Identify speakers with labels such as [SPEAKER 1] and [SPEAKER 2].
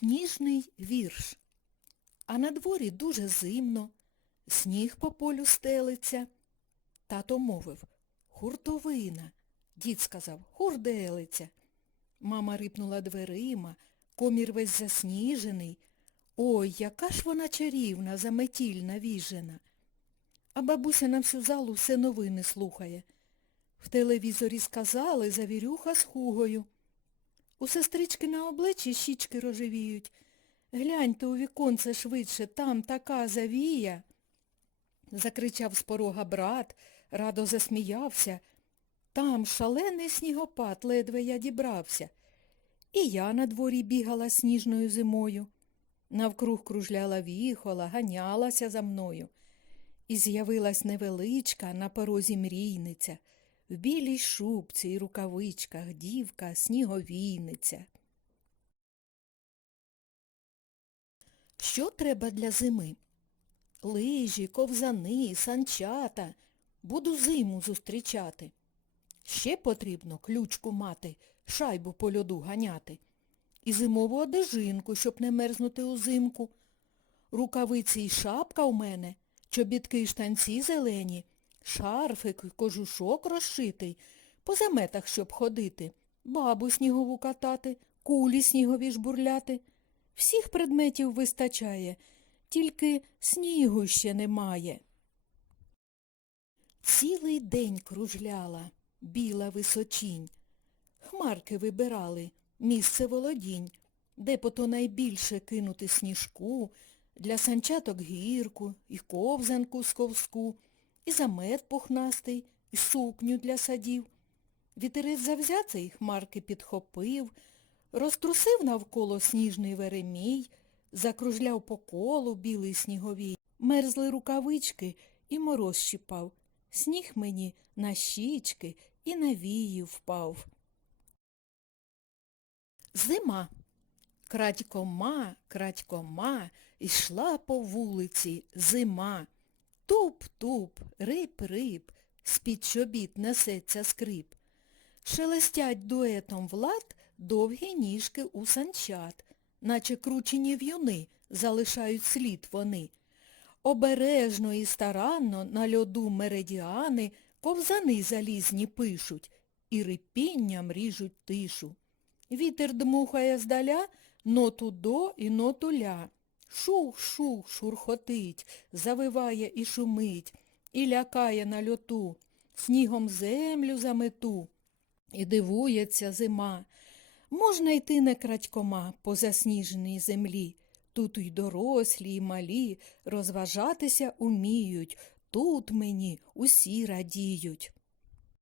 [SPEAKER 1] Сніжний вірш. А на дворі дуже зимно, сніг по полю стелиться. Тато мовив Хуртовина. Дід сказав Хурделиця. Мама рипнула дверима, комір весь засніжений. Ой, яка ж вона чарівна, заметільна віжена. А бабуся на всю залу все новини слухає. В телевізорі сказали завірюха з хугою. У сестрички на обличчі щічки рожевіють. Гляньте у віконце швидше, там така завія. Закричав з порога брат, радо засміявся. Там шалений снігопад, ледве я дібрався. І я на дворі бігала сніжною зимою. Навкруг кружляла віхола, ганялася за мною. І з'явилась невеличка на порозі мрійниця, в білій шубці і рукавичках дівка сніговійниця. Що треба для зими? Лижі, ковзани, санчата. Буду зиму зустрічати. Ще потрібно ключку мати, шайбу по льоду ганяти. І зимову одежинку, щоб не мерзнути узимку. Рукавиці й шапка у мене, чобітки й штанці зелені, шарфик, кожушок розшитий, по заметах, щоб ходити, бабу снігову катати, кулі снігові жбурляти. Всіх предметів вистачає, тільки снігу ще немає. Цілий день кружляла біла височінь. Хмарки вибирали місце володінь, де пото найбільше кинути сніжку, для санчаток гірку, і ковзанку з і замет пухнастий, і сукню для садів. Вітерець завзяцей хмарки підхопив, розтрусив навколо сніжний веремій, закружляв по колу білий сніговій, мерзли рукавички і мороз щипав. Сніг мені на щічки і на вії впав. Зима. Крадькома, крадькома, ішла по вулиці зима. Туп-туп, рип-рип, з-під чобіт несеться скрип. Шелестять дуетом влад довгі ніжки у санчат, наче кручені в'юни залишають слід вони. Обережно і старанно на льоду меридіани ковзани залізні пишуть і рипінням ріжуть тишу. Вітер дмухає здаля ноту до і ноту ля. Шух-шух шурхотить, завиває і шумить, і лякає на льоту, снігом землю замету. І дивується зима. Можна йти не крадькома по засніженій землі. Тут і дорослі, і малі розважатися уміють, тут мені усі радіють.